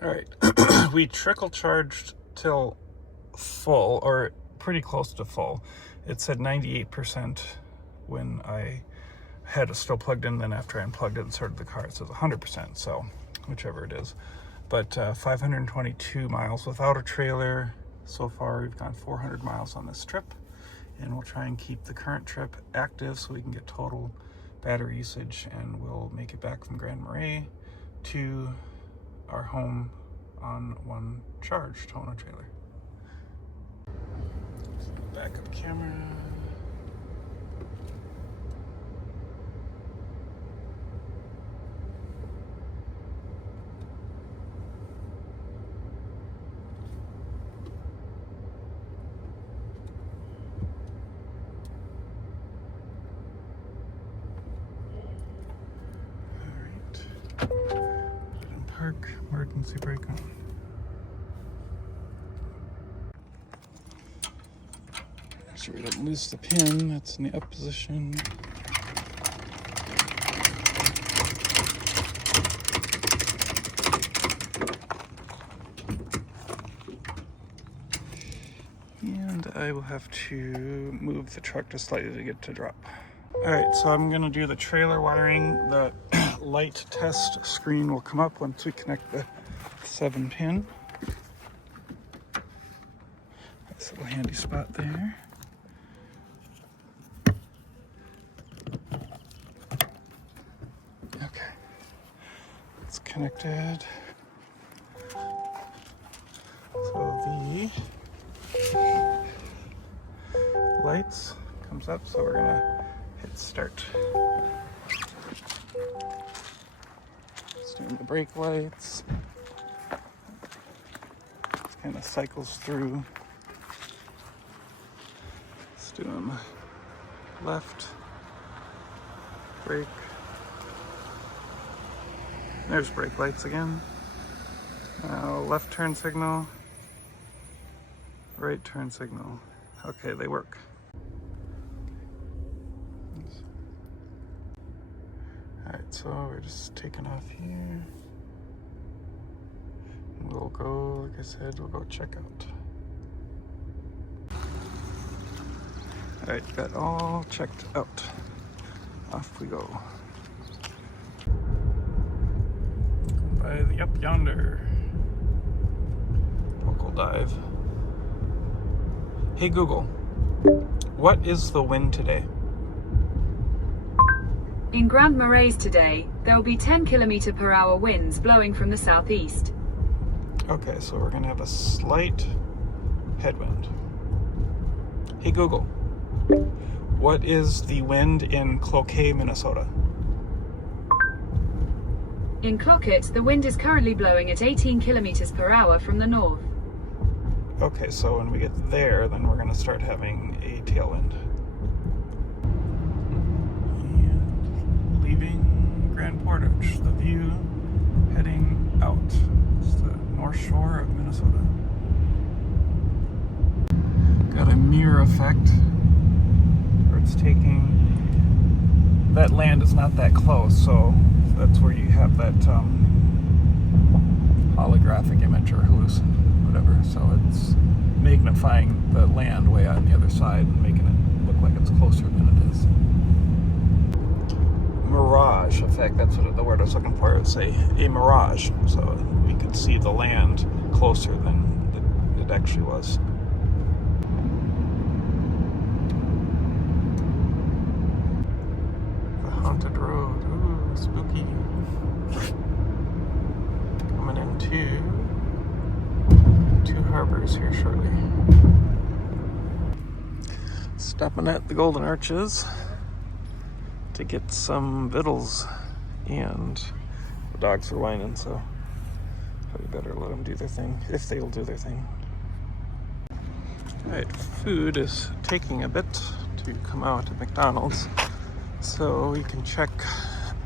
All right, we trickle charged till full, or pretty close to full. It said 98% when I had it still plugged in. Then after I unplugged it and started the car, it says 100%. So whichever it is. But 522 miles without a trailer. So far, we've gone 400 miles on this trip, and we'll try and keep the current trip active so we can get total battery usage, and we'll make it back from Grand Marais to our home on one charge, towing a trailer. Backup camera. Park, emergency brake on. Make sure we don't lose the pin. That's in the up position. And I will have to move the truck just slightly to get to drop. All right, so I'm gonna do the trailer wiring. The light test screen will come up once we connect the 7-pin. Nice little handy spot there. Okay, it's connected. So the lights comes up, so we're gonna hit start. It's doing the brake lights. It kind of cycles through. It's doing left, brake. There's brake lights again. Now left turn signal, right turn signal. Okay, they work. Alright, so we're just taking off here. We'll go, like I said, we'll go check out. Alright, got all checked out. Off we go. By the up yonder. Local dive. Hey Google, what is the wind today? In Grand Marais today, there will be 10 km/h winds blowing from the southeast. Okay, so we're gonna have a slight headwind. Hey Google, what is the wind in Cloquet, Minnesota? In Cloquet, the wind is currently blowing at 18 km/h from the north. Okay, so when we get there, then we're gonna start having a tailwind. Grand Portage, the view heading out. It's the north shore of Minnesota. Got a mirror effect where it's taking, that land is not that close, so that's where you have that holographic image or whatever. So it's magnifying the land way out on the other side and making it look like it's closer than it is. Mirage effect, that's what the word I was looking for. It would say a mirage, so we could see the land closer than it actually was. The haunted road, ooh, spooky. Coming into Two Harbors here shortly. Stopping at the Golden Arches to get some victuals, and the dogs are whining, so probably better let them do their thing, if they'll do their thing. Alright, food is taking a bit to come out at McDonald's, so we can check,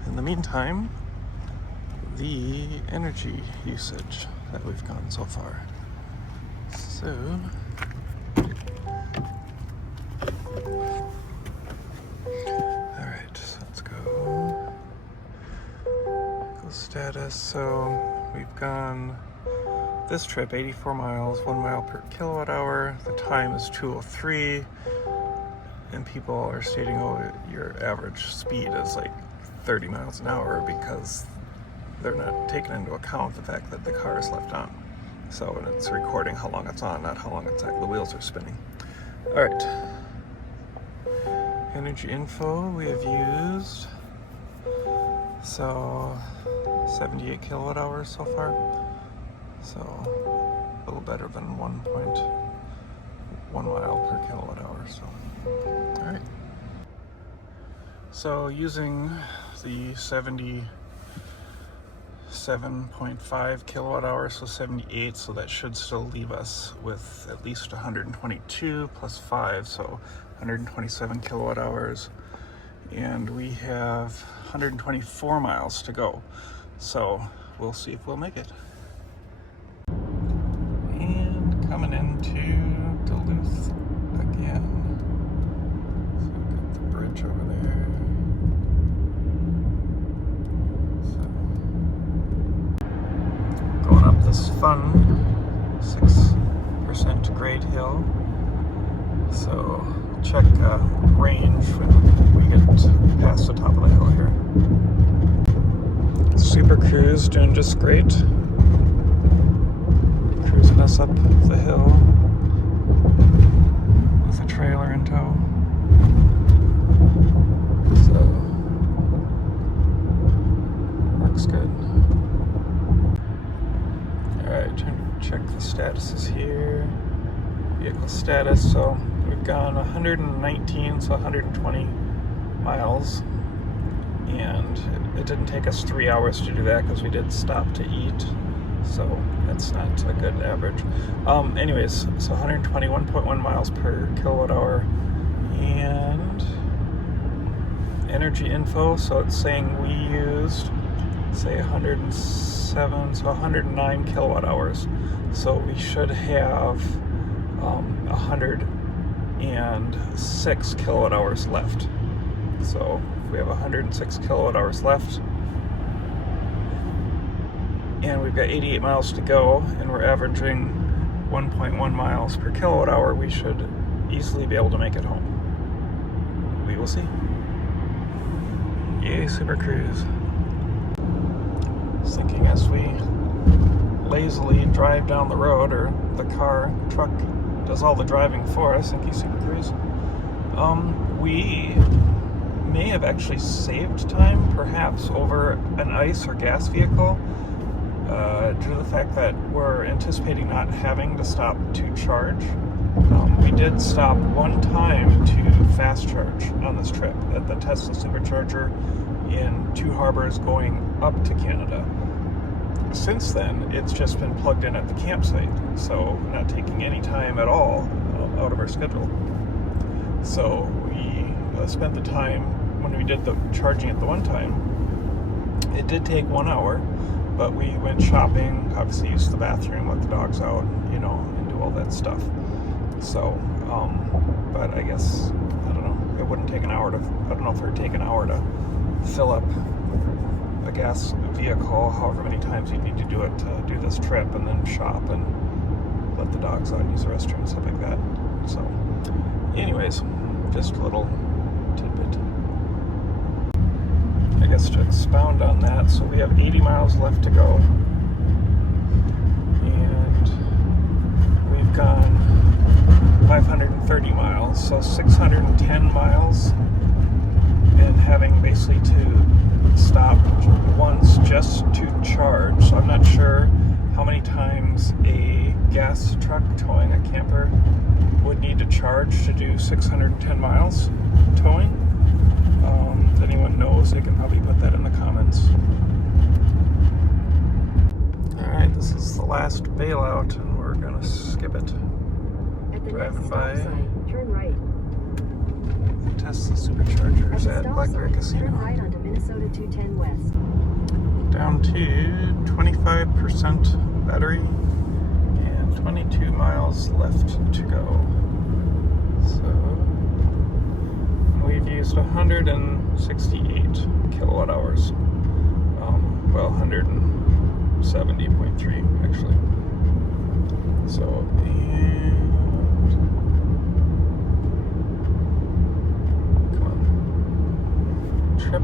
in the meantime, the energy usage that we've gone so far. So, status, so we've gone this trip, 84 miles, 1 mile per kilowatt hour. The time is 2:03, and people are stating, oh, your average speed is like 30 miles an hour because they're not taking into account the fact that the car is left on. So, and it's recording how long it's on, not how long it's the wheels are spinning. All right. Energy info we have used. So, 78 kilowatt hours so far. So, a little better than 1.1 mile per kilowatt hour. So, all right. So, using the 77.5 kilowatt hours, so 78, so that should still leave us with at least 122 plus 5, so 127 kilowatt hours. And we have 124 miles to go. So, we'll see if we'll make it. And coming into Duluth again. So we've got the bridge over there. So going up this fun 6% grade hill. So check range when we get past the top of the hill here. Super Cruise doing just great. Cruising us up the hill with a trailer in tow. So, looks good. Alright, trying to check the statuses here. Vehicle status, so we've gone 119, so 120 miles. And it didn't take us 3 hours to do that because we did stop to eat, so that's not a good average. Anyways, so 121.1 miles per kilowatt hour. And energy info, so it's saying we used, say, 107, so 109 kilowatt hours. So we should have 106 kilowatt hours left. So we have 106 kilowatt hours left, and we've got 88 miles to go, and we're averaging 1.1 miles per kilowatt hour. We should easily be able to make it home. We will see. Yay, Super Cruise. I was thinking as we lazily drive down the road, or the truck does all the driving for us, thank you, Super Cruise. We may have actually saved time, perhaps, over an ICE or gas vehicle, due to the fact that we're anticipating not having to stop to charge. We did stop one time to fast charge on this trip at the Tesla Supercharger in Two Harbors going up to Canada. Since then, it's just been plugged in at the campsite, so not taking any time at all out of our schedule. So we spent the time, when we did the charging at the one time, it did take 1 hour, but we went shopping, obviously used the bathroom, let the dogs out, and do all that stuff. So, but I guess, I don't know, it wouldn't take an hour I don't know if it would take an hour to fill up a gas vehicle, however many times you need to do it to do this trip, and then shop and let the dogs out and use the restroom and stuff like that. So, anyways, just a little tidbit. I guess to expound on that, so we have 80 miles left to go, and we've gone 530 miles, so 610 miles, and having basically to stop once just to charge. So I'm not sure how many times a gas truck towing a camper would need to charge to do 610 miles towing. If anyone knows, they can probably put that in the comments. Alright, this is the last bailout, and we're gonna skip it. At the Driving next by stop sign, turn right. Tesla Superchargers At at the stop Blackberry sign, Casino. turn right onto Minnesota 210 West. Down to 25% battery and 22 miles left to go. So we've used 168 kilowatt hours. 100 and 70.3 actually. So, and come on. Trip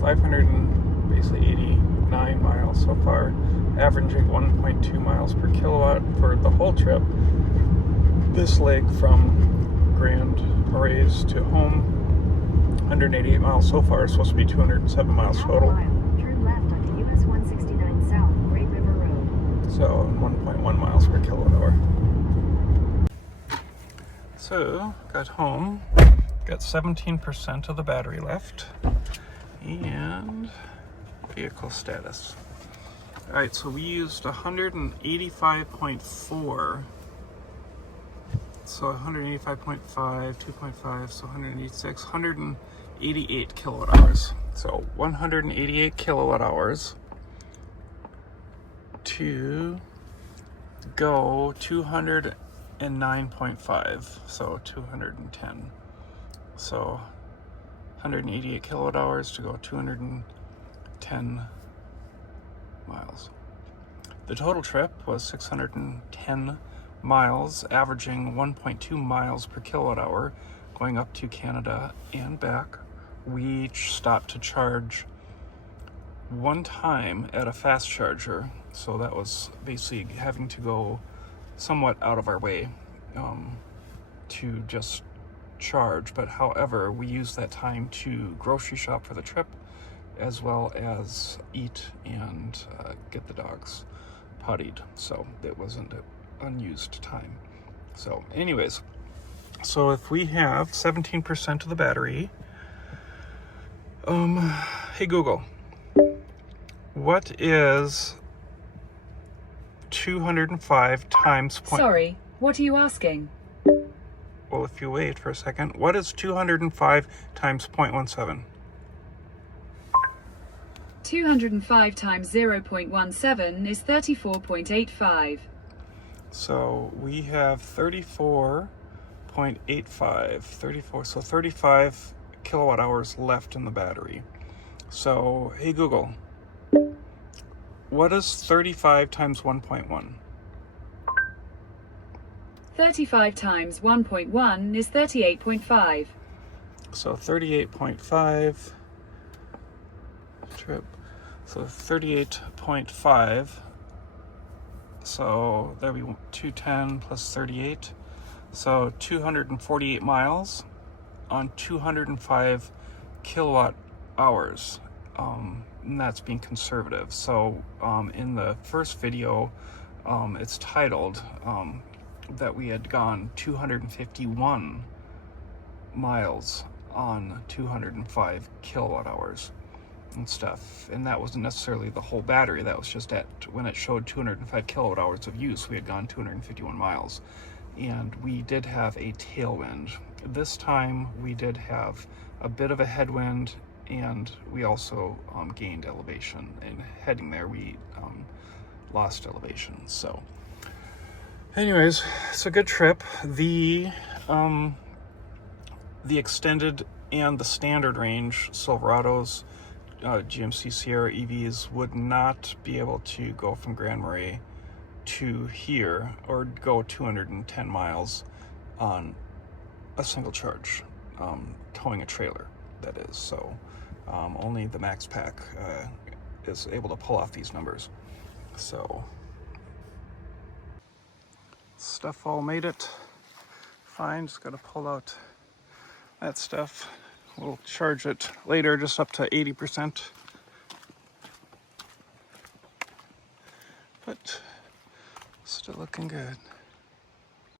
589 miles so far, averaging 1.2 miles per kilowatt for the whole trip. This leg from Grand Marais to home, 188 miles so far, supposed to be 207 miles total. Turn left onto US 169 South, Great River Road. So 1.1 miles per kilowatt hour. So, got home, got 17% of the battery left, and vehicle status. Alright, so we used 185.4. So 185.5, 2.5, so 186, 188 kilowatt hours. So 188 kilowatt hours to go 209.5, so 210. So 188 kilowatt hours to go 210 miles. The total trip was 610 miles, averaging 1.2 miles per kilowatt hour, going up to Canada and back. We each stopped to charge one time at a fast charger, so that was basically having to go somewhat out of our way to just charge. But however, we used that time to grocery shop for the trip, as well as eat and get the dogs pottied, so it wasn't unused time. So anyways, so if we have 17% of the battery, hey Google, what is 205 times point? Sorry, what are you asking? Well, if you wait for a second, what is 205 times 0.17? 205 times 0.17 is 34.85. So we have 34.85, so 35 kilowatt hours left in the battery. So, hey Google, what is 35 times 1.1? 35 times 1.1 is 38.5. So 38.5 trip. So 38.5. So there'll be 210 plus 38. So 248 miles on 205 kilowatt hours. And that's being conservative. So in the first video, it's titled that we had gone 251 miles on 205 kilowatt hours and stuff, and that wasn't necessarily the whole battery. That was just at when it showed 205 kilowatt hours of use, we had gone 251 miles, and we did have a tailwind. This time we did have a bit of a headwind, and we also gained elevation, and heading there we lost elevation. So anyways, it's a good trip. The extended and the standard range Silverados, GMC Sierra EVs would not be able to go from Grand Marais to here or go 210 miles on a single charge, towing a trailer, that is. So only the Max Pack is able to pull off these numbers. So stuff all made it fine. Just got to pull out that stuff. We'll charge it later, just up to 80%. But still looking good.